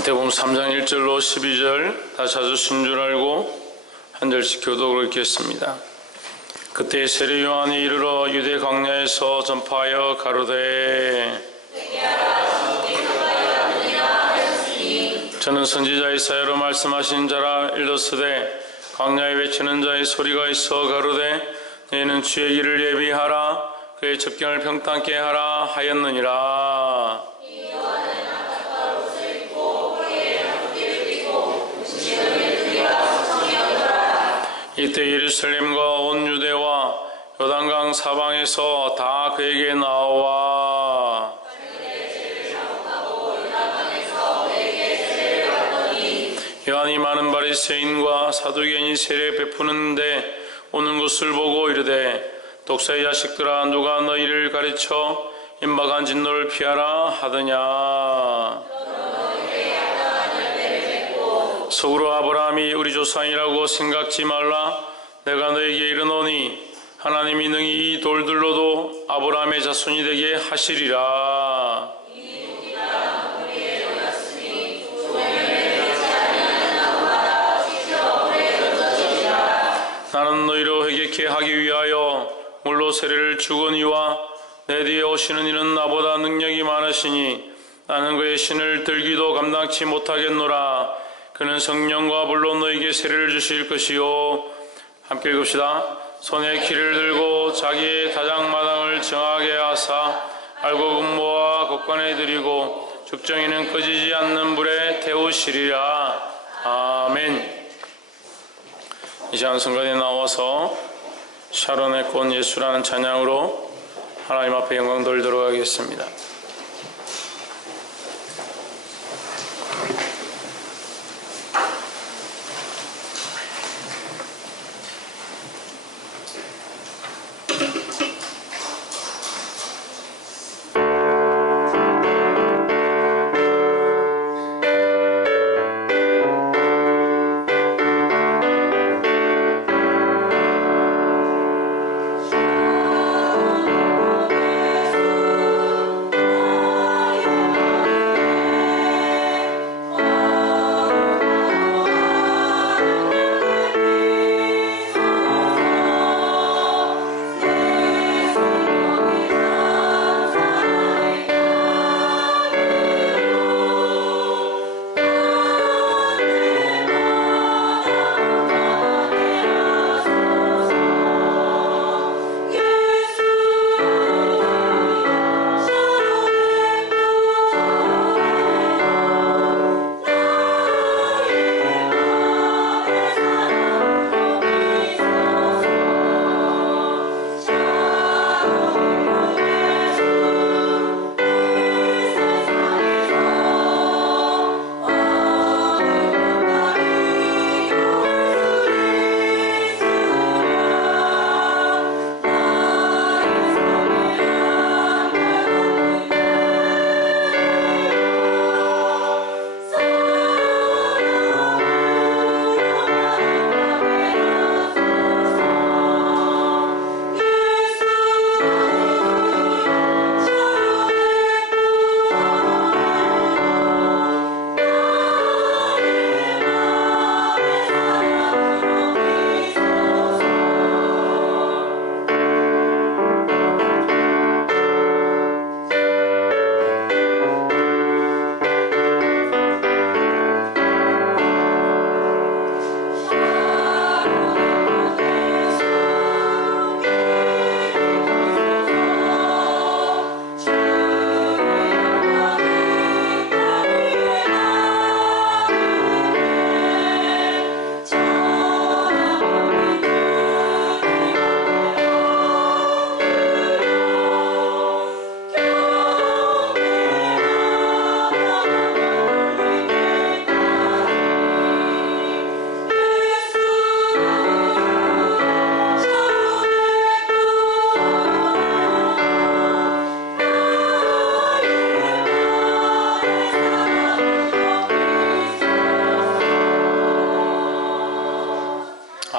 마태복음 3장 1절로 12절 다 찾으신 줄 알고 한 절씩 교독을 읽겠습니다. 그때 세례 요한이 이르러 유대 광야에서 전파하여 가로되 저는 선지자 이사야로 말씀하신 자라 일렀으되 광야에 외치는 자의 소리가 있어 가로되 너희는 주의 길을 예비하라 그의 접경을 평탄케 하라 하였느니라. 이때 예루살렘과 온 유대와 요단강 사방에서 다 그에게 나와 요한이 많은 바리새인과 사두개인이 세례 베푸는데 오는 것을 보고 이르되 독사의 자식들아 누가 너희를 가르쳐 임박한 진노를 피하라 하더냐. 속으로 아브라함이 우리 조상이라고 생각지 말라. 내가 너에게 이르노니 하나님이 능히 이 돌들로도 아브라함의 자손이 되게 하시리라. 나는 너희로 회개케 하기 위하여 물로 세례를 주거니와 내 뒤에 오시는 이는 나보다 능력이 많으시니 나는 그의 신을 들기도 감당치 못하겠노라. 그는 성령과 불로 너에게 세례를 주실 것이요. 함께 읽읍시다. 손에 키를 들고 자기의 다장마당을 정하게 하사 알곡 모아 곡간에 들이고 죽정이는 꺼지지 않는 불에 태우시리라. 아멘. 이 시간 성전에 나와서 샤론의 꽃 예수라는 찬양으로 하나님 앞에 영광 돌리도록 하겠습니다.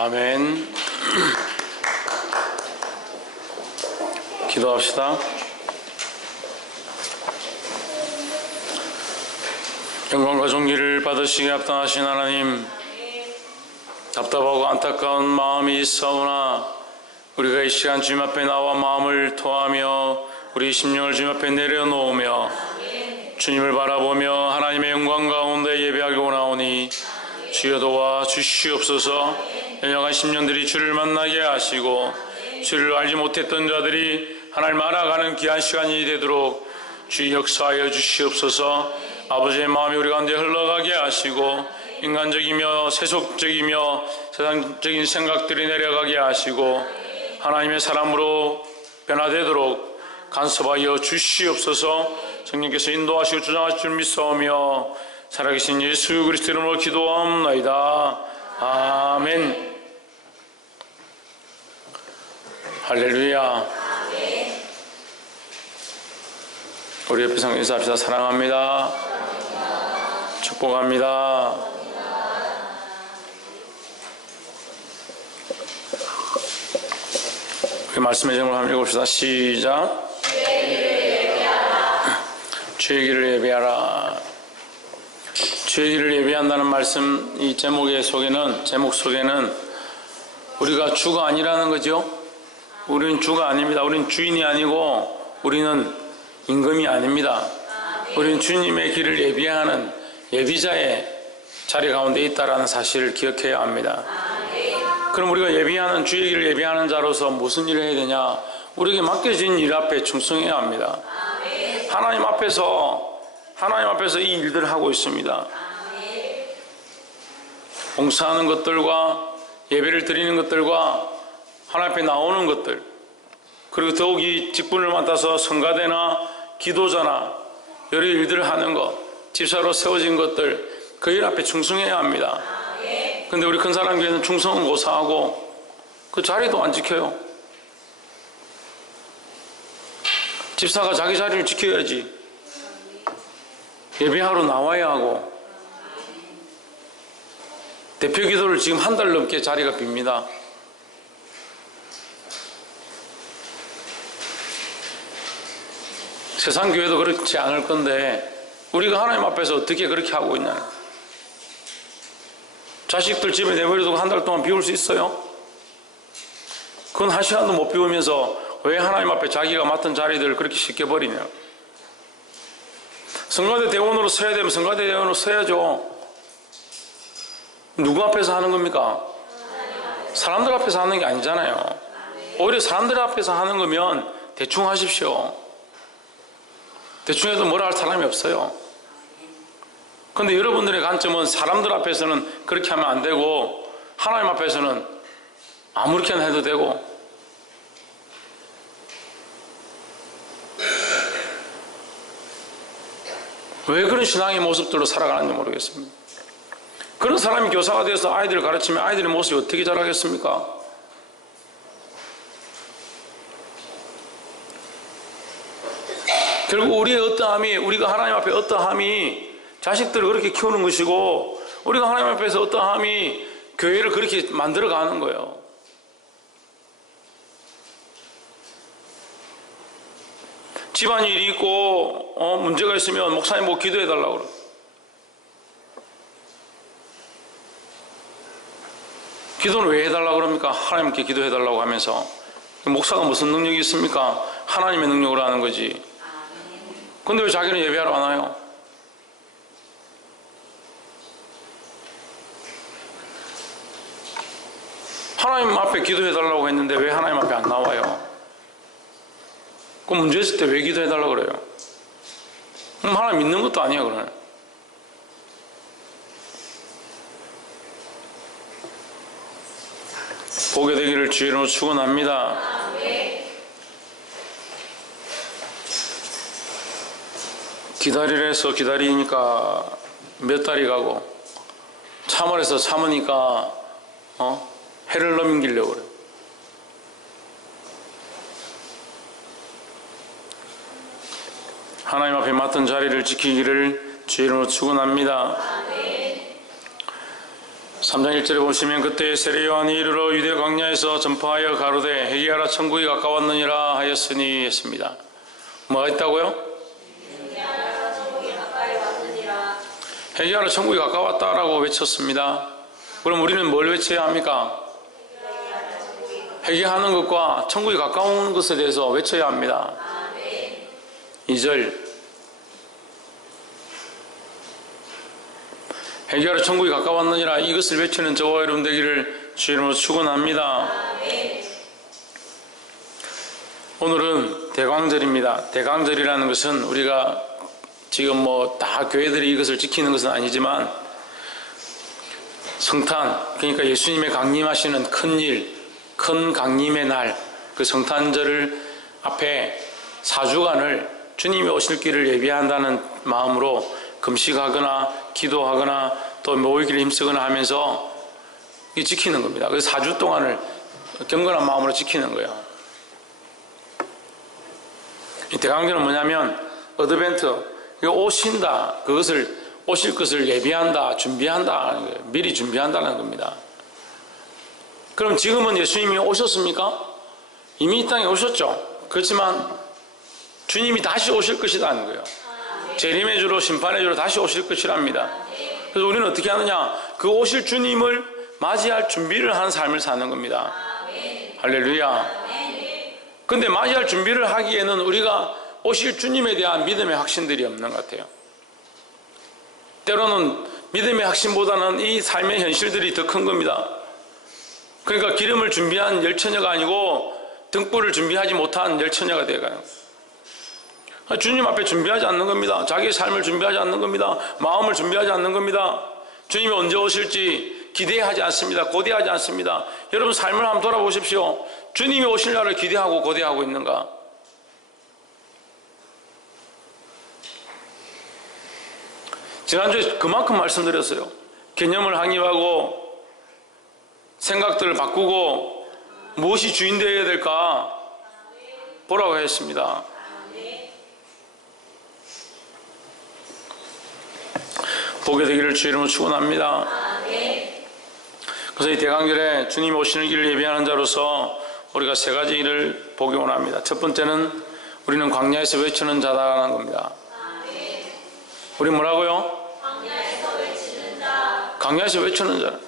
아멘. 기도합시다. 영광과 존귀를 받으시기에 합당하신 하나님, 답답하고 안타까운 마음이 있사오나 우리가 이 시간 주님 앞에 나와 마음을 토하며 우리 심령을 주님 앞에 내려놓으며 주님을 바라보며 하나님의 영광 가운데 예배하기 원하오니 주여 도와 주시옵소서. 연약한 심령들이 주를 만나게 하시고 주를 알지 못했던 자들이 하나님 알아가는 귀한 시간이 되도록 주 역사하여 주시옵소서. 아버지의 마음이 우리 가운데 흘러가게 하시고 인간적이며 세속적이며 세상적인 생각들이 내려가게 하시고 하나님의 사람으로 변화되도록 간섭하여 주시옵소서. 성령께서 인도하시고 주장하실 줄 믿사오며 살아계신 예수 그리스도 이름으로 기도하옵나이다. 아멘. 할렐루야. 우리 옆에 상 인사합시다. 사랑합니다. 축복합니다. 우리 말씀의 제목을 한번 읽읍시다. 시작. 주의 길을 예배하라. 주의 길을 예배한다는 말씀, 이 제목 속에는 우리가 주가 아니라는 거죠. 우리는 주가 아닙니다. 우리는 주인이 아니고 우리는 임금이 아닙니다. 우리는 주님의 길을 예비하는 예비자의 자리 가운데 있다는 사실을 기억해야 합니다. 그럼 우리가 예비하는 주의 길을 예비하는 자로서 무슨 일을 해야 되냐? 우리에게 맡겨진 일 앞에 충성해야 합니다. 하나님 앞에서 이 일들을 하고 있습니다. 봉사하는 것들과 예배를 드리는 것들과 하나님 앞에 나오는 것들, 그리고 더욱이 직분을 맡아서 성가대나 기도자나 여러 일들을 하는 것, 집사로 세워진 것들, 그 일 앞에 충성해야 합니다. 그런데 우리 큰 사람 교회는 충성은 고사하고 그 자리도 안 지켜요. 집사가 자기 자리를 지켜야지. 예배하러 나와야 하고. 대표 기도를 지금 한 달 넘게 자리가 빕니다. 세상 교회도 그렇지 않을 건데 우리가 하나님 앞에서 어떻게 그렇게 하고 있냐. 자식들 집에 내버려두고 한 달 동안 비울 수 있어요? 그건 한 시간도 못 비우면서 왜 하나님 앞에 자기가 맡은 자리들을 그렇게 쉽게 버리냐. 성가대 대원으로 서야 되면 성가대 대원으로 서야죠. 누구 앞에서 하는 겁니까? 사람들 앞에서 하는 게 아니잖아요. 오히려 사람들 앞에서 하는 거면 대충 하십시오. 대충 해도 뭐라 할 사람이 없어요. 그런데 여러분들의 관점은 사람들 앞에서는 그렇게 하면 안 되고 하나님 앞에서는 아무렇게나 해도 되고. 왜 그런 신앙의 모습들로 살아가는지 모르겠습니다. 그런 사람이 교사가 돼서 아이들을 가르치면 아이들의 모습이 어떻게 자라겠습니까? 결국 우리의 어떠함이, 우리가 하나님 앞에 어떠함이 자식들을 그렇게 키우는 것이고, 우리가 하나님 앞에서 어떠함이 교회를 그렇게 만들어가는 거예요. 집안일이 있고 문제가 있으면 목사님 뭐 기도해달라고 그러고, 기도는 왜 해달라고 그럽니까? 하나님께 기도해달라고 하면서. 목사가 무슨 능력이 있습니까? 하나님의 능력으로 하는 거지. 근데 왜 자기는 예배하러 안 와요? 하나님 앞에 기도해달라고 했는데 왜 하나님 앞에 안 나와요? 그럼 문제 있을 때 왜 기도해달라고 그래요? 그럼 하나님 믿는 것도 아니야, 그러네. 보게 되기를 주의 이름으로 축원합니다. 기다리래서 기다리니까 몇 달이 가고, 참으래서 참으니까 해를 넘기려고 그래. 하나님 앞에 맡은 자리를 지키기를 주의 이름으로 축원합니다. 3장 1절에 보시면 그때 세례 요한이 이르러 유대 광야에서 전파하여 가로되 회개하라 천국이 가까웠느니라 하였으니 했습니다. 뭐가 있다고요? 회개하라 천국이 가까웠다라고 외쳤습니다. 그럼 우리는 뭘 외쳐야 합니까? 회개하는 것과 천국이 가까운 것에 대해서 외쳐야 합니다. 2절 회개하라 천국이 가까웠느니라 이것을 외치는 저와 여러분 되기를 주 이름으로 축원합니다. 오늘은 대광절입니다. 대광절이라는 것은 우리가 지금 뭐 다 교회들이 이것을 지키는 것은 아니지만 성탄, 그러니까 예수님의 강림하시는 큰 일, 큰 강림의 날, 그 성탄절을 앞에 4주간을 주님이 오실 길을 예비한다는 마음으로 금식하거나 기도하거나 또 모이기를 힘쓰거나 하면서 지키는 겁니다. 그래서 4주 동안을 경건한 마음으로 지키는 거예요. 이 대강절은 뭐냐면 어드벤트, 오신다, 그것을 오실 것을 예비한다, 준비한다, 미리 준비한다는 겁니다. 그럼 지금은 예수님이 오셨습니까? 이미 이 땅에 오셨죠. 그렇지만 주님이 다시 오실 것이라는 거예요. 재림의 주로 심판의 주로 다시 오실 것이랍니다. 그래서 우리는 어떻게 하느냐? 그 오실 주님을 맞이할 준비를 하는 삶을 사는 겁니다. 할렐루야. 근데 맞이할 준비를 하기에는 우리가 오실 주님에 대한 믿음의 확신들이 없는 것 같아요. 때로는 믿음의 확신보다는 이 삶의 현실들이 더 큰 겁니다. 그러니까 기름을 준비한 열처녀가 아니고 등불을 준비하지 못한 열처녀가 되어가요. 주님 앞에 준비하지 않는 겁니다. 자기의 삶을 준비하지 않는 겁니다. 마음을 준비하지 않는 겁니다. 주님이 언제 오실지 기대하지 않습니다. 고대하지 않습니다. 여러분 삶을 한번 돌아보십시오. 주님이 오실 날을 기대하고 고대하고 있는가? 지난주에 그만큼 말씀드렸어요. 개념을 확립하고 생각들을 바꾸고 무엇이 주인 되어야 될까 보라고 했습니다. 보게 되기를 주 이름으로 축원합니다. 그래서 이 대강절에 주님이 오시는 길을 예비하는 자로서 우리가 세 가지 일을 보기 원합니다. 첫 번째는 우리는 광야에서 외치는 자다라는 겁니다. 우리 뭐라고요? 광야에서 외치는 자.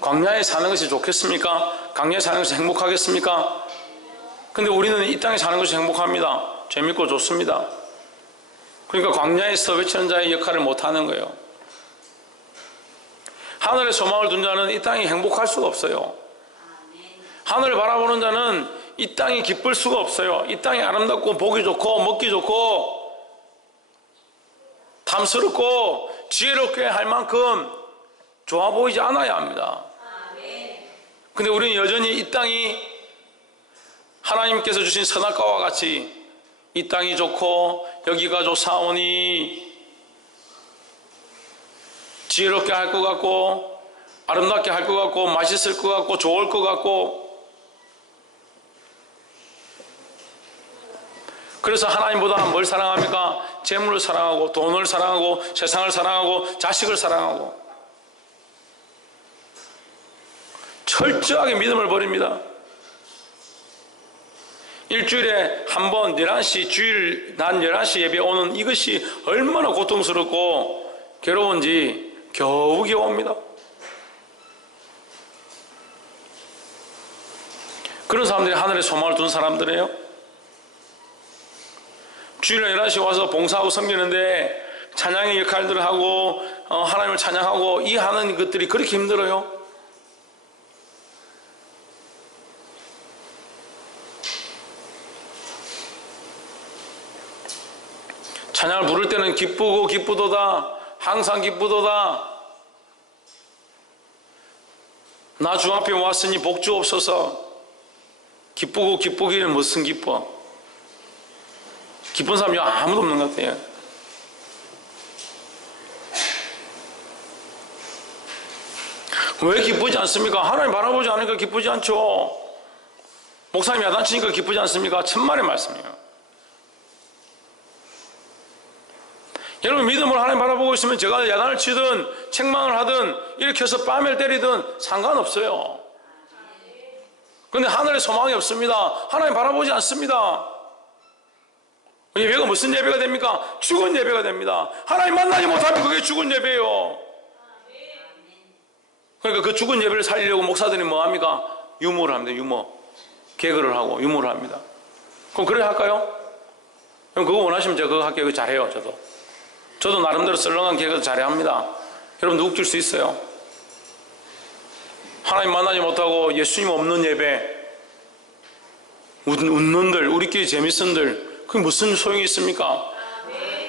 광야에 사는 것이 좋겠습니까? 광야에 사는 것이 행복하겠습니까? 근데 우리는 이 땅에 사는 것이 행복합니다. 재밌고 좋습니다. 그러니까 광야에서 외치는 자의 역할을 못하는 거예요. 하늘에 소망을 둔 자는 이 땅이 행복할 수가 없어요. 하늘을 바라보는 자는 이 땅이 기쁠 수가 없어요. 이 땅이 아름답고 보기 좋고 먹기 좋고 탐스럽고 지혜롭게 할 만큼 좋아 보이지 않아야 합니다. 근데 우리는 여전히 이 땅이 하나님께서 주신 선악과와 같이 이 땅이 좋고 여기가 좋사오니 지혜롭게 할 것 같고 아름답게 할 것 같고 맛있을 것 같고 좋을 것 같고 그래서 하나님보다 뭘 사랑합니까? 재물을 사랑하고 돈을 사랑하고 세상을 사랑하고 자식을 사랑하고 철저하게 믿음을 버립니다. 일주일에 한 번 11시 주일 낮 11시 예배 오는 이것이 얼마나 고통스럽고 괴로운지 겨우겨우 옵니다. 그런 사람들이 하늘에 소망을 둔 사람들이에요. 주일에 11시 와서 봉사하고 섬기는데 찬양의 역할들을 하고 하나님을 찬양하고 이 하는 것들이 그렇게 힘들어요. 찬양을 부를 때는 기쁘고 기쁘도다 항상 기쁘도다 나 주 앞에 왔으니 복 주옵소서. 기쁘고 기쁘기는 무슨 기뻐? 기쁜 사람이 아무도 없는 것 같아요. 왜 기쁘지 않습니까? 하나님 바라보지 않으니까 기쁘지 않죠. 목사님이 야단치니까 기쁘지 않습니까? 천만의 말씀이에요. 여러분 믿음으로 하나님 바라보고 있으면 제가 야단을 치든 책망을 하든 이렇게 해서 뺨을 때리든 상관없어요. 그런데 하늘에 소망이 없습니다. 하나님 바라보지 않습니다. 예배가 무슨 예배가 됩니까? 죽은 예배가 됩니다. 하나님 만나지 못하면 그게 죽은 예배예요. 그러니까 그 죽은 예배를 살리려고 목사들이 뭐합니까? 유머를 합니다. 유머. 개그를 하고 유머를 합니다. 그럼 그래 할까요? 그럼 그거 원하시면 제가 그거 할게요. 그거 잘해요. 저도 나름대로 썰렁한 개그 잘합니다. 여러분도 웃길 수 있어요. 하나님 만나지 못하고 예수님 없는 예배, 웃는들, 우리끼리 재밌은들, 그게 무슨 소용이 있습니까?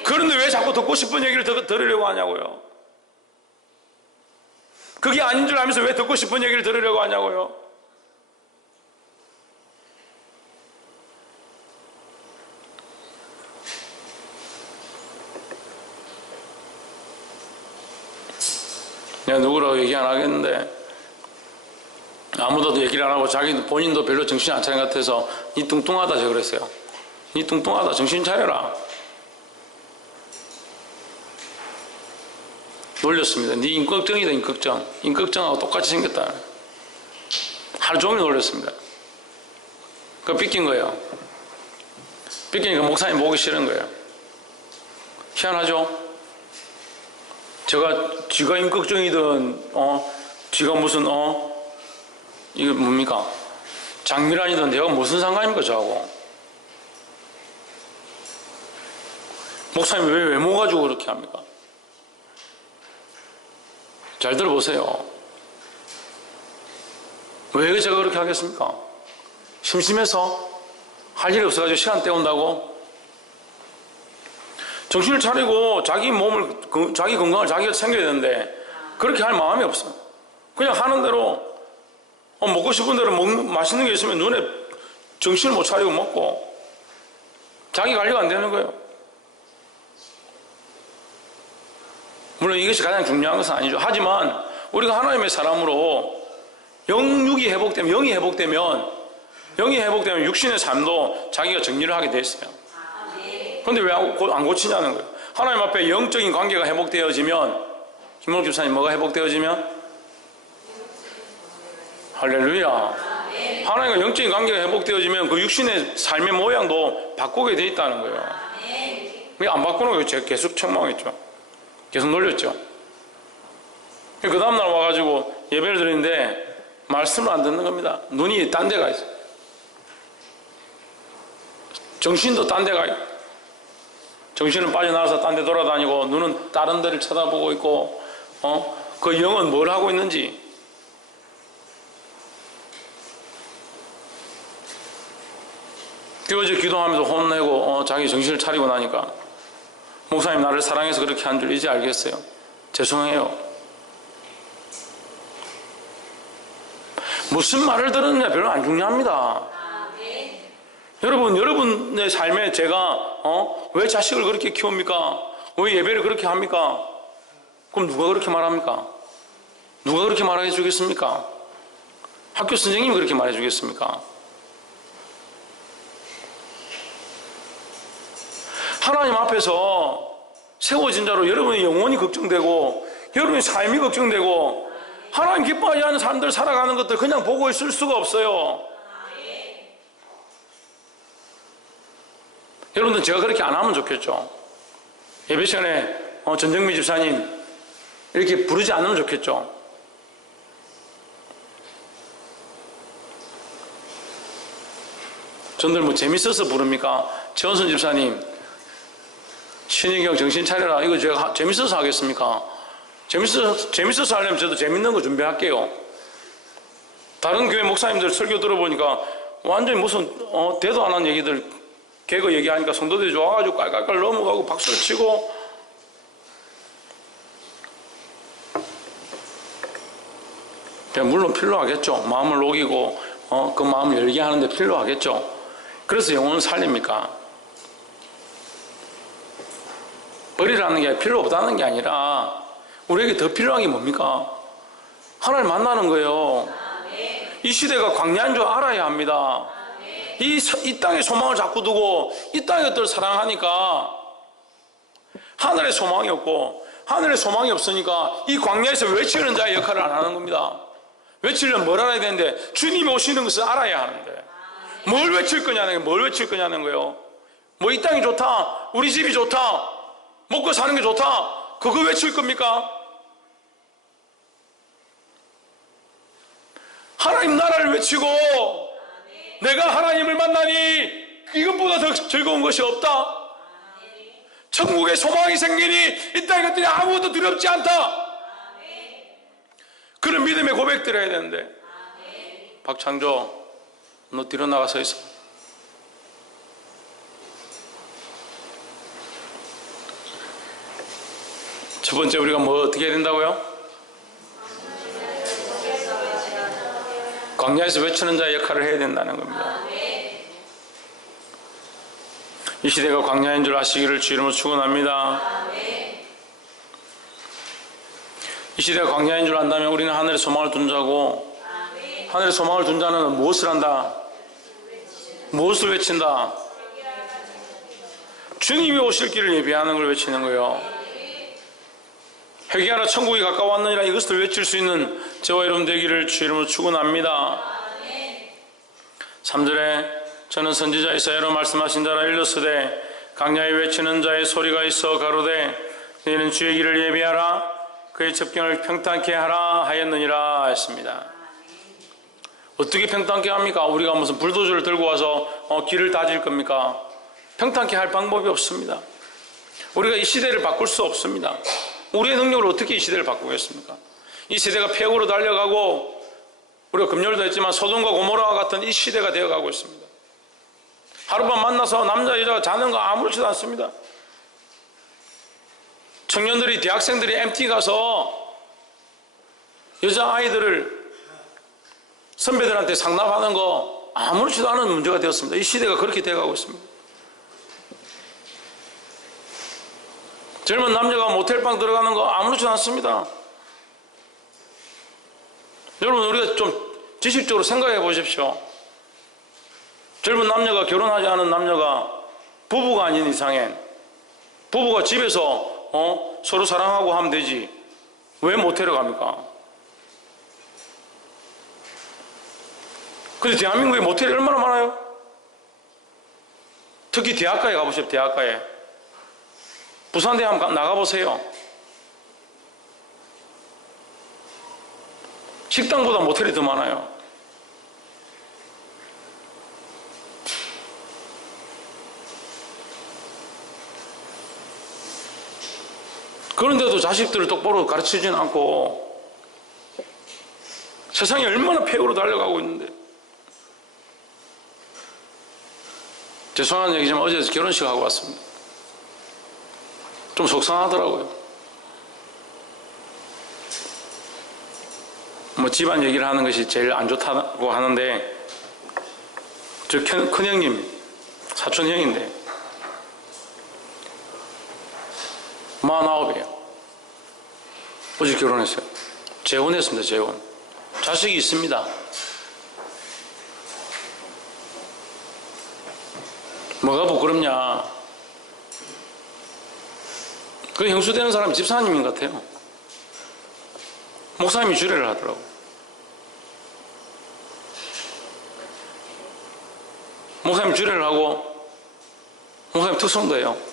그런데 왜 자꾸 듣고 싶은 얘기를 들으려고 하냐고요. 그게 아닌 줄 알면서 왜 듣고 싶은 얘기를 들으려고 하냐고요. 내가 누구라고 얘기 안 하겠는데 아무도 얘기를 안 하고 본인도 별로 정신이 안 차린 것 같아서 니 뚱뚱하다 제가 그랬어요. 니 뚱뚱하다 정신 차려라. 놀렸습니다. 니 인걱정이다. 인걱정. 인걱정하고 똑같이 생겼다. 하루 종일 놀렸습니다. 그거 삐낀 거예요. 삐끼니까 목사님 보기 싫은 거예요. 희한하죠? 지가 임꺽정이든, 지가 무슨, 이게 뭡니까? 장미란이든 내가 무슨 상관입니까, 저하고? 목사님이 왜 외모 가지고 그렇게 합니까? 잘 들어보세요. 왜 제가 그렇게 하겠습니까? 심심해서? 할 일이 없어가지고 시간 때운다고? 정신을 차리고 자기 건강을 자기가 챙겨야 되는데 그렇게 할 마음이 없어. 그냥 하는 대로 먹고 싶은 대로 맛있는 게 있으면 눈에 정신을 못 차리고 먹고 자기 관리가 안 되는 거예요. 물론 이것이 가장 중요한 것은 아니죠. 하지만 우리가 하나님의 사람으로 영육이 회복되면 영이 회복되면 육신의 삶도 자기가 정리를 하게 돼 있어요. 그런데 왜 안 고치냐는 거예요. 하나님 앞에 영적인 관계가 회복되어지면, 김목록 집사님 뭐가 회복되어지면? 할렐루야. 하나님과 영적인 관계가 회복되어지면 그 육신의 삶의 모양도 바꾸게 돼 있다는 거예요. 왜 안 바꾸는 거예요? 제가 계속 책망했죠. 계속 놀렸죠. 그 다음날 와가지고 예배를 드리는데 말씀을 안 듣는 겁니다. 눈이 딴 데가 있어요. 정신도 딴 데가 있고. 정신은 빠져나와서 딴 데 돌아다니고 눈은 다른 데를 쳐다보고 있고 그 영은 뭘 하고 있는지 어제 기도하면서 혼내고 자기 정신을 차리고 나니까 목사님 나를 사랑해서 그렇게 한 줄 이제 알겠어요. 죄송해요. 무슨 말을 들었느냐 별로 안 중요합니다. 여러분의 삶에 제가 왜 자식을 그렇게 키웁니까? 왜 예배를 그렇게 합니까? 그럼 누가 그렇게 말합니까? 누가 그렇게 말해 주겠습니까? 학교 선생님이 그렇게 말해 주겠습니까? 하나님 앞에서 세워진 자로 여러분의 영혼이 걱정되고 여러분의 삶이 걱정되고 하나님 기뻐하지 않는 사람들 살아가는 것들 그냥 보고 있을 수가 없어요. 여러분들 제가 그렇게 안 하면 좋겠죠. 예배 시간에 전정미 집사님 이렇게 부르지 않으면 좋겠죠. 전들 뭐 재밌어서 부릅니까? 최원순 집사님 신희경 정신 차려라 이거 제가 재밌어서 하겠습니까? 재밌어서 하려면 저도 재밌는 거 준비할게요. 다른 교회 목사님들 설교 들어보니까 완전히 무슨 대도 안 한 얘기들 개그 얘기하니까 성도들이 좋아가지고 깔깔깔 넘어가고 박수를 치고 물론 필요하겠죠. 마음을 녹이고 그 마음을 열게 하는데 필요하겠죠. 그래서 영혼을 살립니까? 버리라는 게 필요 없다는 게 아니라 우리에게 더 필요한 게 뭡니까? 하나님 만나는 거예요. 이 시대가 광야인 줄 알아야 합니다. 이 땅의 소망을 자꾸 두고 이 땅의 것들을 사랑하니까 하늘의 소망이 없고 하늘의 소망이 없으니까 이 광야에서 외치는 자의 역할을 안 하는 겁니다. 외치려면 뭘 알아야 되는데 주님이 오시는 것을 알아야 하는데 뭘 외칠 거냐는 거예요. 뭐 이 땅이 좋다, 우리 집이 좋다, 먹고 사는 게 좋다, 그거 외칠 겁니까? 하나님 나라를 외치고 내가 하나님을 만나니 이것보다 더 즐거운 것이 없다. 천국의 소망이 생기니 이 땅의 것들이 아무것도 두렵지 않다. 그런 믿음의 고백들을 해야 되는데, 박창조, 너 뒤로 나가서 있어. 첫 번째 우리가 뭐 어떻게 해야 된다고요? 광야에서 외치는 자의 역할을 해야 된다는 겁니다. 이 시대가 광야인 줄 아시기를 주 이름으로 축원합니다. 이 시대가 광야인 줄 안다면 우리는 하늘의 소망을 둔 자고, 하늘의 소망을 둔 자는 무엇을 한다? 무엇을 외친다? 주님이 오실 길을 예비하는 걸 외치는 거예요. 회개하라 천국이 가까웠느니라, 이것을 외칠 수 있는 저와 여러분 되기를 주 이름으로 축원합니다. 3절에 저는 선지자 이사야로 말씀하신 자라 일렀으되 광야에 외치는 자의 소리가 있어 가로되 너희는 주의 길을 예비하라, 그의 접경을 평탄케 하라 하였느니라 했습니다. 어떻게 평탄케 합니까? 우리가 무슨 불도저를 들고 와서 길을 다질 겁니까? 평탄케 할 방법이 없습니다. 우리가 이 시대를 바꿀 수 없습니다. 우리의 능력으로 어떻게 이 시대를 바꾸겠습니까? 이 시대가 폐역으로 달려가고, 우리가 금요일도 했지만 소돔과 고모라와 같은 이 시대가 되어가고 있습니다. 하룻밤 만나서 남자 여자가 자는 거 아무렇지도 않습니다. 청년들이, 대학생들이 MT 가서 여자아이들을 선배들한테 상납하는 거 아무렇지도 않은 문제가 되었습니다. 이 시대가 그렇게 되어가고 있습니다. 젊은 남녀가 모텔방 들어가는 거 아무렇지도 않습니다. 여러분, 우리가 좀 지식적으로 생각해 보십시오. 젊은 남녀가, 결혼하지 않은 남녀가 부부가 아닌 이상엔 부부가 집에서 서로 사랑하고 하면 되지 왜 모텔에 갑니까? 근데 대한민국에 모텔이 얼마나 많아요? 특히 대학가에 가보십시오. 대학가에 부산대 한번 나가보세요. 식당보다 모텔이 더 많아요. 그런데도 자식들을 똑바로 가르치지는 않고 세상이 얼마나 폐역으로 달려가고 있는데, 죄송한 얘기지만 어제 결혼식 하고 왔습니다. 좀 속상하더라고요. 뭐 집안 얘기를 하는 것이 제일 안 좋다고 하는데, 저 큰형님, 사촌형인데 49이에요. 어제 결혼했어요. 재혼했습니다. 재혼. 자식이 있습니다. 뭐가 부끄럽냐. 그 형수되는 사람이 집사님인 것 같아요. 목사님이 주례를 하더라고. 목사님 주례를 하고, 목사님 특성도예요.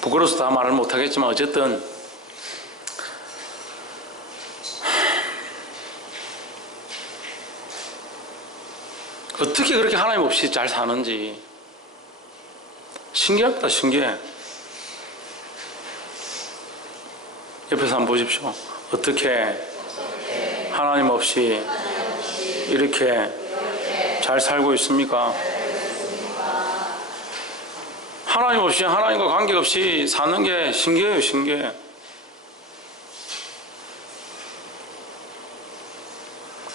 부끄러워서 다 말을 못하겠지만 어쨌든 어떻게 그렇게 하나님 없이 잘 사는지 신기합니다. 신기해. 옆에서 한번 보십시오. 어떻게 하나님 없이 이렇게 잘 살고 있습니까? 하나님 없이, 하나님과 관계없이 사는 게 신기해요. 신기해.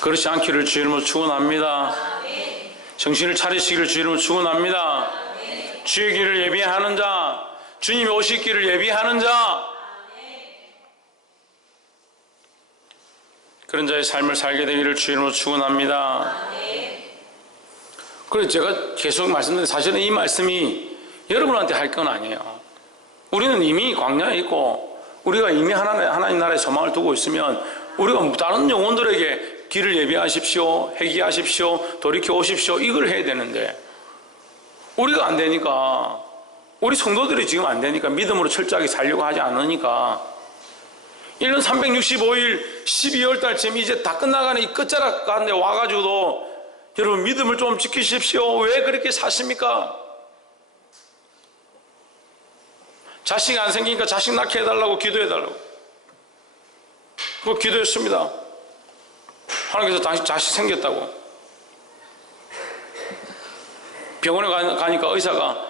그렇지 않기를 주 이름으로 축원합니다. 정신을 차리시기를 주 이름으로 축원합니다. 주의 길을 예비하는 자, 주님이 오실 길을 예비하는 자, 그런 자의 삶을 살게 되기를 주 이름으로 축원합니다. 그래서 제가 계속 말씀드린, 사실은 이 말씀이 여러분한테 할 건 아니에요. 우리는 이미 광야에 있고 우리가 이미 하나님 나라에 소망을 두고 있으면 우리가 다른 영혼들에게 길을 예비하십시오, 회개하십시오, 돌이켜 오십시오 이걸 해야 되는데 우리가 안 되니까, 우리 성도들이 지금 안 되니까, 믿음으로 철저하게 살려고 하지 않으니까 1년 365일 12월 달쯤 이제 다 끝나가는 이 끝자락 가운데 와가지고도 여러분 믿음을 좀 지키십시오. 왜 그렇게 사십니까? 자식이 안 생기니까 자식 낳게 해달라고 기도해달라고. 그거 기도했습니다. 하나님께서 자식 생겼다고. 병원에 가니까 의사가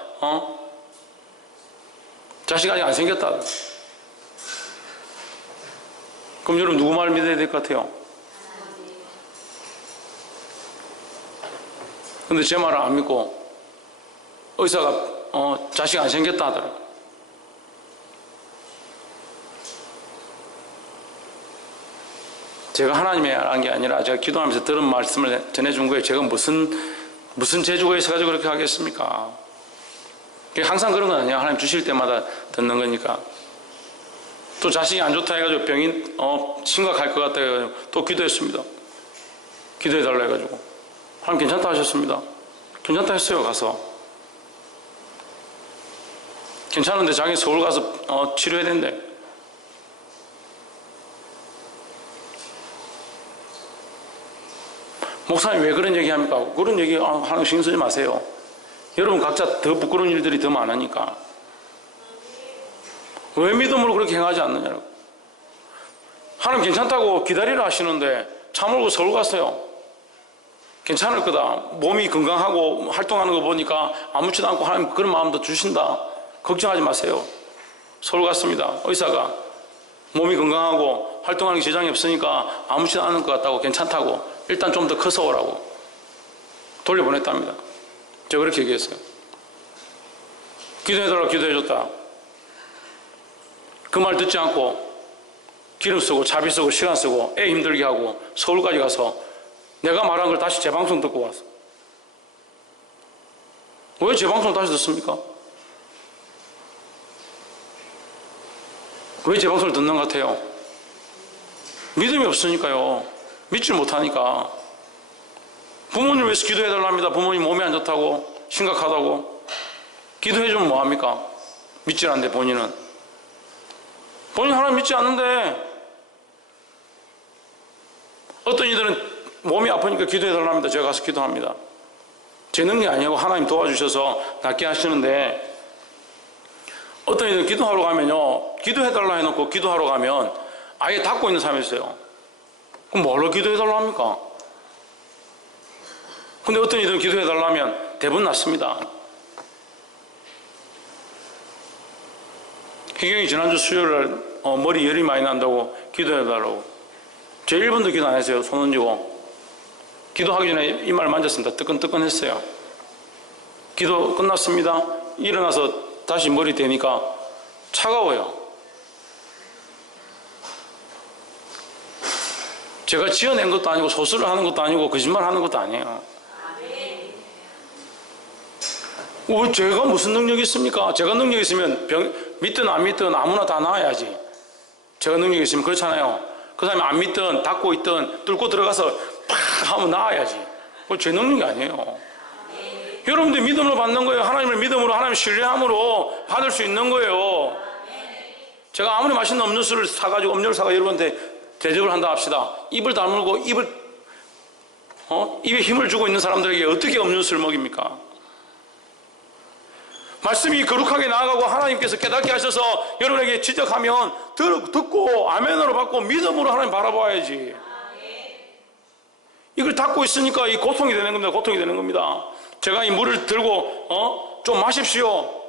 자식 아직 안 생겼다. 그럼 여러분 누구 말 믿어야 될 것 같아요? 근데 제 말을 안 믿고 의사가 자식 안 생겼다 하더라고요. 제가 하나님이 한 게 아니라 제가 기도하면서 들은 말씀을 전해준 거예요. 제가 무슨 재주가 있어가지고 그렇게 하겠습니까? 항상 그런 건 아니에요. 하나님 주실 때마다 듣는 거니까. 또 자식이 안 좋다 해가지고 병이 심각할 것 같다 해가지고 또 기도했습니다. 기도해달라 해가지고 하나님 괜찮다 하셨습니다. 괜찮다 했어요. 가서 괜찮은데 자기 서울 가서 치료해야 된대. 목사님 왜 그런 얘기 합니까? 그런 얘기 하나님 신경 쓰지 마세요. 여러분 각자 더 부끄러운 일들이 더 많으니까. 왜 믿음으로 그렇게 행하지 않느냐고. 하나님 괜찮다고 기다리라 하시는데 차 몰고 서울 갔어요. 괜찮을 거다. 몸이 건강하고 활동하는 거 보니까 아무렇지도 않고 하나님 그런 마음도 주신다. 걱정하지 마세요. 서울 갔습니다. 의사가 몸이 건강하고 활동하는 게 지장이 없으니까 아무렇지도 않을 것 같다고, 괜찮다고, 일단 좀 더 커서 오라고 돌려보냈답니다. 제가 그렇게 얘기했어요. 기도해달라고 기도해줬다. 그 말 듣지 않고 기름 쓰고 차비 쓰고 시간 쓰고 애 힘들게 하고 서울까지 가서 내가 말한 걸 다시 재방송 듣고 왔어. 왜 재방송 다시 듣습니까? 왜 재방송을 듣는 것 같아요? 믿음이 없으니까요. 믿질 못하니까. 부모님 위해서 기도해달라 합니다. 부모님 몸이 안 좋다고, 심각하다고. 기도해주면 뭐합니까? 믿질 않는데 본인은. 본인 하나님 믿지 않는데 어떤 이들은 몸이 아프니까 기도해달라 합니다. 제가 가서 기도합니다. 제 능력이 아니고 하나님 도와주셔서 낫게 하시는데 어떤 이들은 기도하러 가면요, 기도해달라 해놓고 기도하러 가면 아예 닫고 있는 사람이 있어요. 그럼 뭘로 기도해달라 합니까? 근데 어떤 이들은 기도해달라 하면 대부분 낫습니다. 희경이 지난주 수요일날 머리 열이 많이 난다고 기도해달라고. 제 1분도 기도 안 했어요. 손 얹고. 기도하기 전에 이마를 만졌습니다. 뜨끈뜨끈했어요. 기도 끝났습니다. 일어나서 다시 머리 대니까 차가워요. 제가 지어낸 것도 아니고 소설을 하는 것도 아니고 거짓말 하는 것도 아니에요. 제가 무슨 능력이 있습니까? 제가 능력이 있으면 믿든 안 믿든 아무나 다 나아야지. 제가 능력이 있으면 그렇잖아요. 그 사람이 안 믿든 닫고 있든 뚫고 들어가서 팍 하면 나아야지. 그건 제 능력이 아니에요. 여러분들 믿음으로 받는 거예요. 하나님을 믿음으로, 하나님을 신뢰함으로 받을 수 있는 거예요. 제가 아무리 맛있는 음료수를 사가지고 음료를 사가 여러분한테 대접을 한다 합시다. 입을 다물고 입에 힘을 주고 있는 사람들에게 어떻게 음료수를 먹입니까? 말씀이 거룩하게 나아가고 하나님께서 깨닫게 하셔서 여러분에게 지적하면 듣고 아멘으로 받고 믿음으로 하나님 바라봐야지. 이걸 닫고 있으니까 이 고통이 되는 겁니다. 고통이 되는 겁니다. 제가 이 물을 들고 좀 마십시오.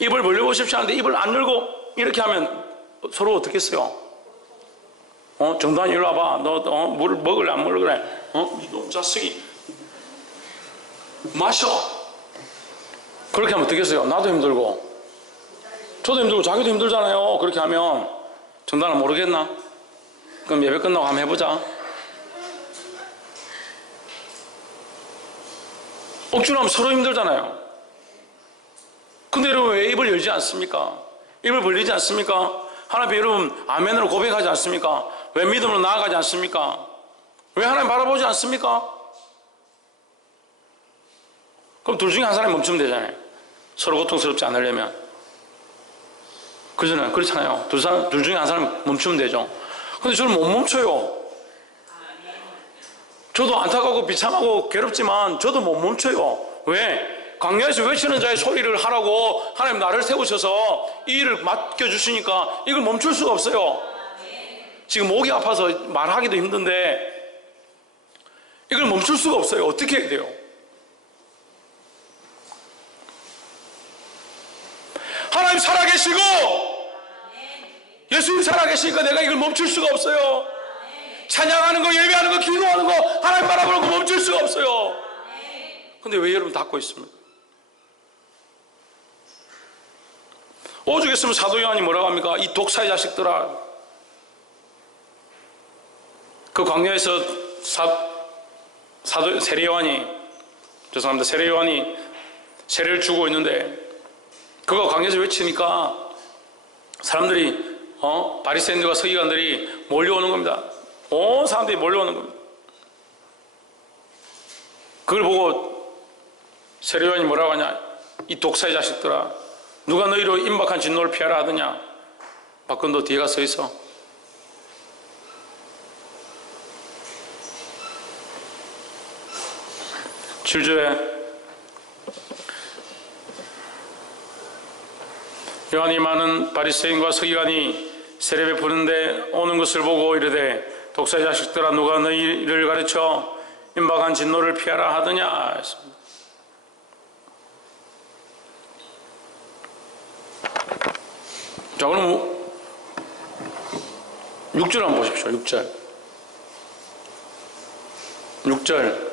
입을 벌려보십시오 하는데 입을 안 열고 이렇게 하면 서로 어떻게 했어요? 정단이 일로 와봐. 너 물을 먹을래 안 먹을래? 이놈 자식이 마셔. 그렇게 하면 어떻게 했어요? 나도 힘들고 저도 힘들고 자기도 힘들잖아요. 그렇게 하면 정단을 모르겠나? 그럼 예배 끝나고 한번 해보자. 억지로 하면 서로 힘들잖아요. 근데 여러분 왜 입을 열지 않습니까? 입을 벌리지 않습니까? 하나님 여러분 아멘으로 고백하지 않습니까? 왜 믿음으로 나아가지 않습니까? 왜 하나님 바라보지 않습니까? 그럼 둘 중에 한 사람이 멈추면 되잖아요. 서로 고통스럽지 않으려면. 그잖아요. 그렇잖아요. 둘 중에 한 사람이 멈추면 되죠. 근데 저는 못 멈춰요. 저도 안타깝고 비참하고 괴롭지만 저도 못 멈춰요. 왜? 광야에서 외치는 자의 소리를 하라고 하나님 나를 세우셔서 이 일을 맡겨주시니까 이걸 멈출 수가 없어요. 지금 목이 아파서 말하기도 힘든데 이걸 멈출 수가 없어요. 어떻게 해야 돼요? 하나님 살아계시고 예수님 살아계시니까 내가 이걸 멈출 수가 없어요. 찬양하는 거, 예배하는 거, 기도하는 거 하나님 바라보고 멈출 수가 없어요. 근데 왜 여러분 닫고 있습니까? 오죽했으면 사도 요한이 뭐라고 합니까? 이 독사의 자식들아, 그 광야에서 사도 세례 요한이, 죄송합니다, 세례 요한이 세례를 주고 있는데 그가 광야에서 외치니까 사람들이 바리새인들과 서기관들이 몰려오는 겁니다. 온 사람들이 몰려오는 겁니다. 그걸 보고 세례 요한이 뭐라고 하냐? 이 독사의 자식들아, 누가 너희로 임박한 진노를 피하라 하더냐? 박근도 뒤에 가 서 있어. 칠절에 요한이 많은 바리새인과 서기관이 세례 베푸는데 오는 것을 보고 이르되 독사의 자식들아, 누가 너희를 가르쳐 임박한 진노를 피하라 하더냐 했습니다. 자, 그럼 6절 한번 보십시오. 6절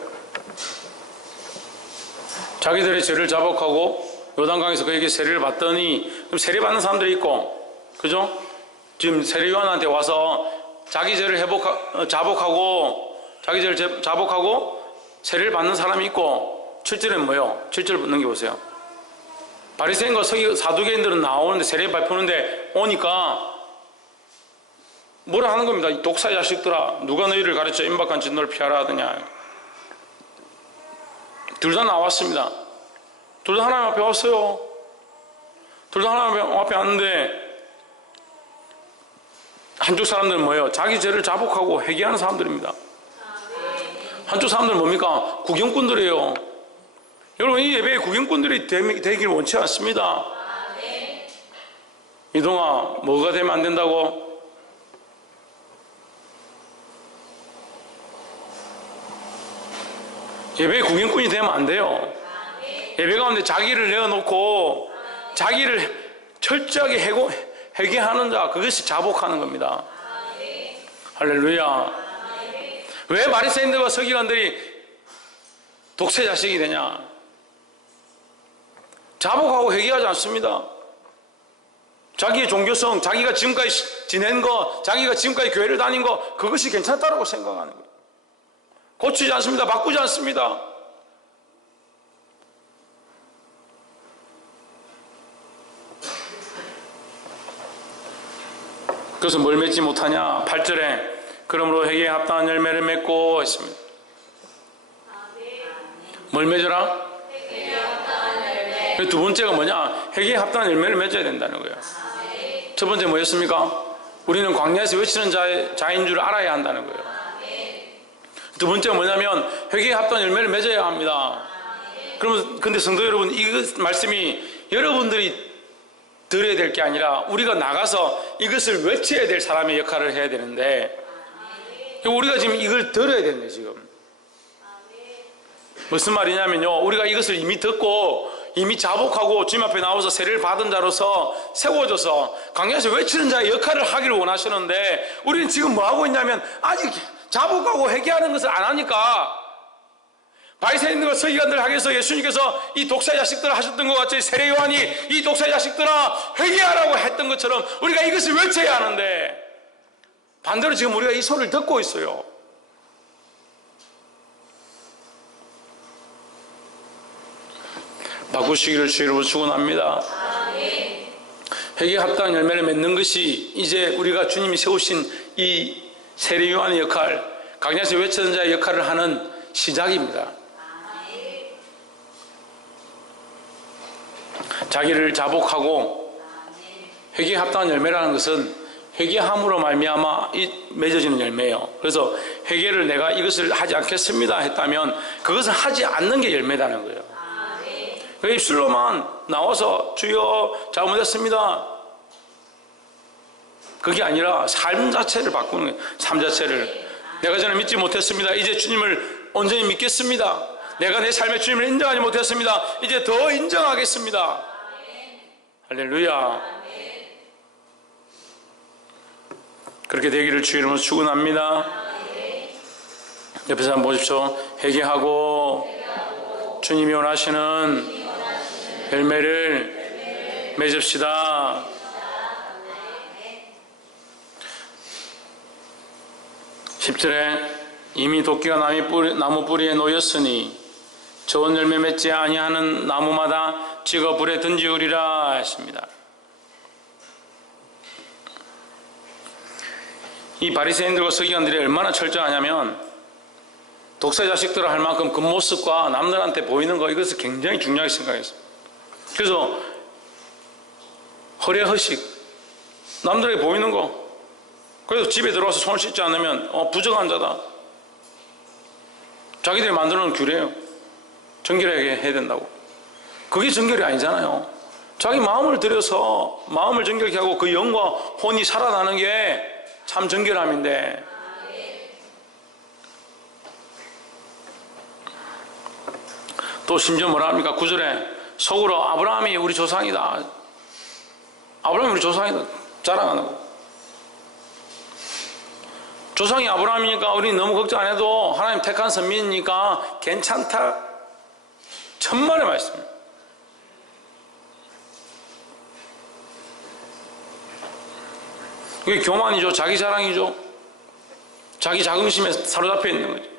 자기들의 죄를 자복하고 요단강에서 그에게 세례를 받더니, 그럼 세례 받는 사람들이 있고, 그죠? 지금 세례 요한한테 와서 자기 죄를 자복하고 자기 죄를 자복하고 세례를 받는 사람이 있고, 7절은 뭐예요? 7절 넘겨보세요. 바리새인과 사두개인들은 나오는데 세례 발표하는데 오니까 뭐라 하는 겁니다. 이 독사의 자식들아, 누가 너희를 가르쳐 임박한 진노를 피하라 하더냐. 둘 다 나왔습니다. 둘 다 하나님 앞에 왔어요. 둘 다 하나님 앞에 왔는데 한쪽 사람들은 뭐예요? 자기 죄를 자복하고 회개하는 사람들입니다. 한쪽 사람들은 뭡니까? 구경꾼들이에요. 여러분, 이 예배에 구경꾼들이 되길 원치 않습니다. 이동아, 뭐가 되면 안 된다고? 예배에 구경꾼이 되면 안 돼요. 예배 가운데 자기를 내어놓고 자기를 철저하게 회개하는 자, 그것이 자복하는 겁니다. 할렐루야. 왜 바리새인들과 서기관들이 독세 자식이 되냐? 자복하고 회개하지 않습니다. 자기의 종교성, 자기가 지금까지 지낸 거, 자기가 지금까지 교회를 다닌 거, 그것이 괜찮다고 생각하는 거예요. 고치지 않습니다. 바꾸지 않습니다. 그래서 뭘 맺지 못하냐? 8절에 그러므로 회개에 합당한 열매를 맺고 했습니다. 뭘 맺어라? 두 번째가 뭐냐? 회개에 합당한 열매를 맺어야 된다는 거예요. 첫 번째 뭐였습니까? 우리는 광야에서 외치는 자인 줄 알아야 한다는 거예요. 두 번째가 뭐냐면 회개에 합당한 열매를 맺어야 합니다. 그러면 근데 성도 여러분, 이 말씀이 여러분들이 들어야 될 게 아니라 우리가 나가서 이것을 외쳐야 될 사람의 역할을 해야 되는데, 우리가 지금 이걸 들어야 되는데, 지금 무슨 말이냐면요, 우리가 이것을 이미 듣고 이미 자복하고 주님 앞에 나와서 세례를 받은 자로서 세워져서 광야에서 외치는 자의 역할을 하기를 원하시는데, 우리는 지금 뭐 하고 있냐면 아직 자복하고 회개하는 것을 안 하니까 바리새인들과 서기관들 하게서 예수님께서 이 독사의 자식들을 하셨던 것 같이 세례 요한이 이 독사의 자식들아 회개하라고 했던 것처럼 우리가 이것을 외쳐야 하는데, 반대로 지금 우리가 이 소리를 듣고 있어요. 바꾸시기를 주의 이름으로 축원합니다. 회개에 합당한 열매를 맺는 것이 이제 우리가 주님이 세우신 이 세례요한의 역할, 강야에서 외치는 자의 역할을 하는 시작입니다. 자기를 자복하고 회개에 합당한 열매라는 것은 회개함으로 말미암아 맺어지는 열매예요. 그래서 회개를 내가 이것을 하지 않겠습니다 했다면 그것을 하지 않는 게 열매라는 거예요. 입술로만 나와서 주여 잘못했습니다, 그게 아니라 삶 자체를 바꾸는 거예요. 삶 자체를 내가 전에 믿지 못했습니다, 이제 주님을 온전히 믿겠습니다. 내가 내 삶에 주님을 인정하지 못했습니다, 이제 더 인정하겠습니다. 할렐루야. 그렇게 되기를 주의 이름으로 축원합니다. 옆에서 한번 보십시오. 회개하고 주님이 원하시는 열매를 맺읍시다. 10절에 이미 도끼가 나무 뿌리에 놓였으니 좋은 열매 맺지 아니하는 나무마다 찍어 불에 던지우리라 했습니다. 이 바리새인들과 서기관들이 얼마나 철저하냐면 독사 자식들을 할 만큼 겉모습과 남들한테 보이는 거, 이것을 굉장히 중요하게 생각했어요. 그래서 허례허식, 남들에게 보이는 거, 그래서 집에 들어와서 손을 씻지 않으면 부정한 자다, 자기들이 만들어 놓은 규례예요. 정결하게 해야 된다고. 그게 정결이 아니잖아요. 자기 마음을 들여서 마음을 정결케 하고 그 영과 혼이 살아나는 게 참 정결함인데, 또 심지어 뭐라 합니까? 9절에 속으로 아브라함이 우리 조상이다, 아브라함이 우리 조상이다 자랑하는 거. 조상이 아브라함이니까 우리 너무 걱정 안 해도 하나님 택한 선민이니까 괜찮다, 천만의 말씀입니다. 그게 교만이죠. 자기 자랑이죠. 자기 자긍심에 사로잡혀 있는 거죠.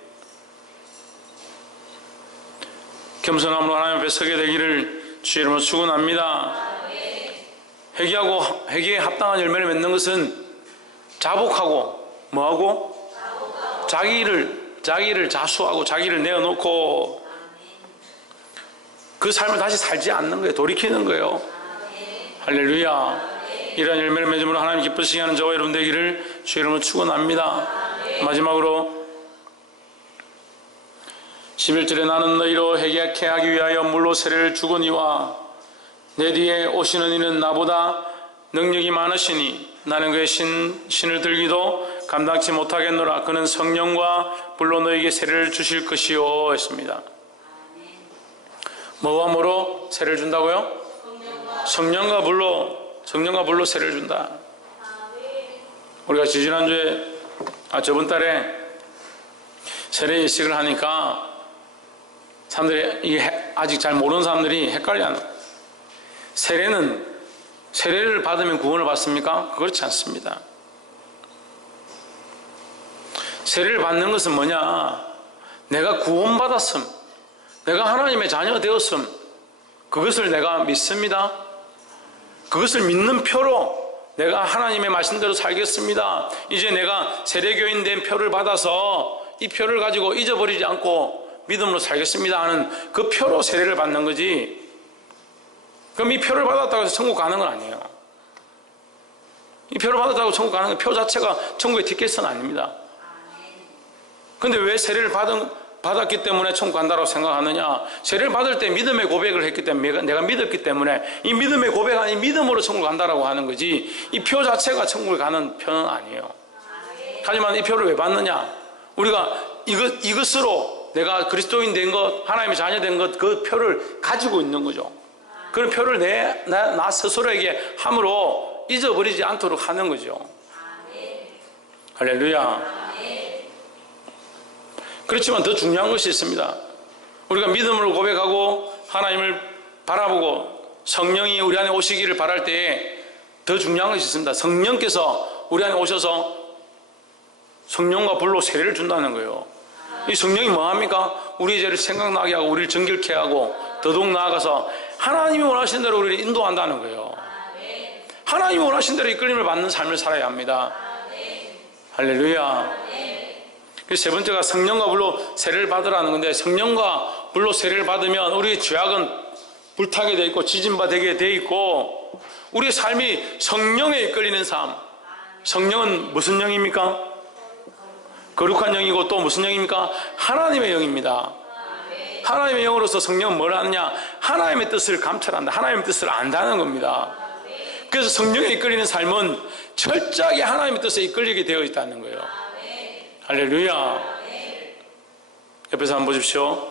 겸손함으로 하나님 앞에 서게 되기를 주의 이름으로 축원합니다. 회개에 합당한 열매를 맺는 것은 자복하고 뭐하고? 자기를 자수하고 자기를 내어놓고 그 삶을 다시 살지 않는 거예요. 돌이키는 거예요. 할렐루야. 이러한 열매를 맺음으로 하나님 기쁘시게 하는 저와 여러분 되기를 주의 이름으로 축원합니다. 마지막으로 11절에 나는 너희로 회개케 하기 위하여 물로 세례를 주거니와 내 뒤에 오시는 이는 나보다 능력이 많으시니 나는 그의 신을 들기도 감당치 못하겠노라. 그는 성령과 불로 너에게 세례를 주실 것이요 했습니다. 뭐와 뭐로 세례를 준다고요? 성령과 불로 세례를 준다. 우리가 지난주에 저번 달에 세례 예식을 하니까 사람들이 아직 잘 모르는 사람들이 헷갈려하는 거예요. 세례를 받으면 구원을 받습니까? 그렇지 않습니다. 세례를 받는 것은 뭐냐? 내가 구원받았음, 내가 하나님의 자녀가 되었음, 그것을 내가 믿습니다. 그것을 믿는 표로 내가 하나님의 말씀대로 살겠습니다. 이제 내가 세례교인 된 표를 받아서 이 표를 가지고 잊어버리지 않고 믿음으로 살겠습니다 하는 그 표로 세례를 받는 거지, 그럼 이 표를 받았다고 해서 천국 가는 건 아니에요. 이 표를 받았다고 천국 가는 건 표 자체가 천국의 티켓은 아닙니다. 근데 왜 세례를 받았기 때문에 천국 간다고 생각하느냐? 세례를 받을 때 믿음의 고백을 했기 때문에, 내가 믿었기 때문에 이 믿음의 고백 아닌 믿음으로 천국을 간다라고 하는 거지, 이 표 자체가 천국을 가는 표는 아니에요. 하지만 이 표를 왜 받느냐? 우리가 이것으로 내가 그리스도인 된 것, 하나님의 자녀 된 것, 그 표를 가지고 있는 거죠. 그런 표를 나 스스로에게 함으로 잊어버리지 않도록 하는 거죠. 할렐루야. 그렇지만 더 중요한 것이 있습니다. 우리가 믿음으로 고백하고 하나님을 바라보고 성령이 우리 안에 오시기를 바랄 때에 더 중요한 것이 있습니다. 성령께서 우리 안에 오셔서 성령과 불로 세례를 준다는 거예요. 이 성령이 뭐합니까? 우리의 죄를 생각나게 하고 우리를 정결케 하고 더더욱 나아가서 하나님이 원하시는 대로 우리를 인도한다는 거예요. 하나님이 원하시는 대로 이끌림을 받는 삶을 살아야 합니다. 할렐루야. 세 번째가 성령과 불로 세례를 받으라는 건데, 성령과 불로 세례를 받으면 우리의 죄악은 불타게 돼 있고 지진바 되게 돼 있고 우리의 삶이 성령에 이끌리는 삶. 성령은 무슨 영입니까? 거룩한 영이고 또 무슨 영입니까? 하나님의 영입니다. 하나님의 영으로서 성령은 뭘 하느냐? 하나님의 뜻을 감찰한다. 하나님의 뜻을 안다는 겁니다. 그래서 성령에 이끌리는 삶은 철저하게 하나님의 뜻에 이끌리게 되어 있다는 거예요. 할렐루야. 옆에서 한번 보십시오.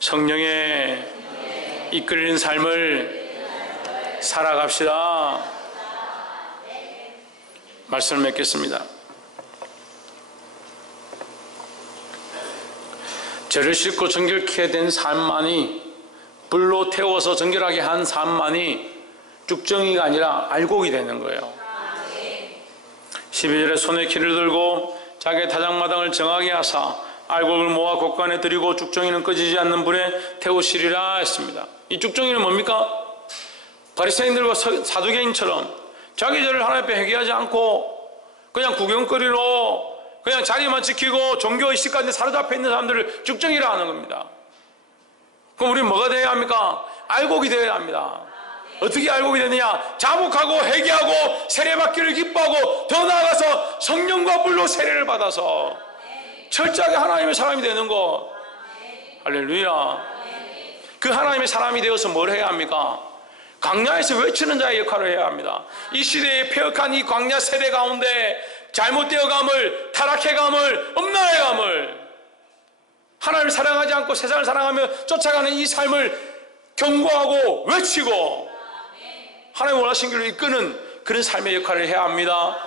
성령에 이끌리는 삶을 살아갑시다. 말씀을 맺겠습니다. 죄를 씻고 정결케 된 삶만이, 불로 태워서 정결하게 한 삶만이 쭉정이가 아니라 알곡이 되는 거예요. 12절에 손에 키를 들고 자기의 타작마당을 정하게 하사 알곡을 모아 곳간에 들이고 쭉정이는 꺼지지 않는 불에 태우시리라 했습니다. 이 쭉정이는 뭡니까? 바리새인들과 사두개인처럼 자기 죄를 하나님 앞에 회개하지 않고 그냥 구경거리로 그냥 자리만 지키고 종교의식 가운데 사로잡혀 있는 사람들을 쭉정이라 하는 겁니다. 그럼 우리는 뭐가 되어야 합니까? 알곡이 되어야 합니다. 어떻게 알곡이 되느냐? 자복하고 회개하고 세례받기를 기뻐하고 더 나아가서 성령과 불로 세례를 받아서 철저하게 하나님의 사람이 되는 것. 할렐루야. 그 하나님의 사람이 되어서 뭘 해야 합니까? 광야에서 외치는 자의 역할을 해야 합니다. 이 시대에 폐역한 이 광야 세대 가운데 잘못되어감을, 타락해감을, 음란해감을, 하나님을 사랑하지 않고 세상을 사랑하며 쫓아가는 이 삶을 경고하고 외치고 하나님 원하신 길로 이끄는 그런 삶의 역할을 해야 합니다.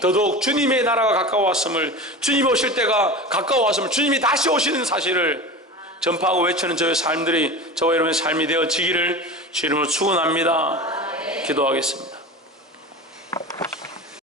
더더욱 주님의 나라가 가까워왔음을, 주님이 오실 때가 가까워왔음을, 주님이 다시 오시는 사실을 전파하고 외치는 저의 삶들이 저와 여러분의 삶이 되어지기를 주 이름으로 축원합니다. 기도하겠습니다.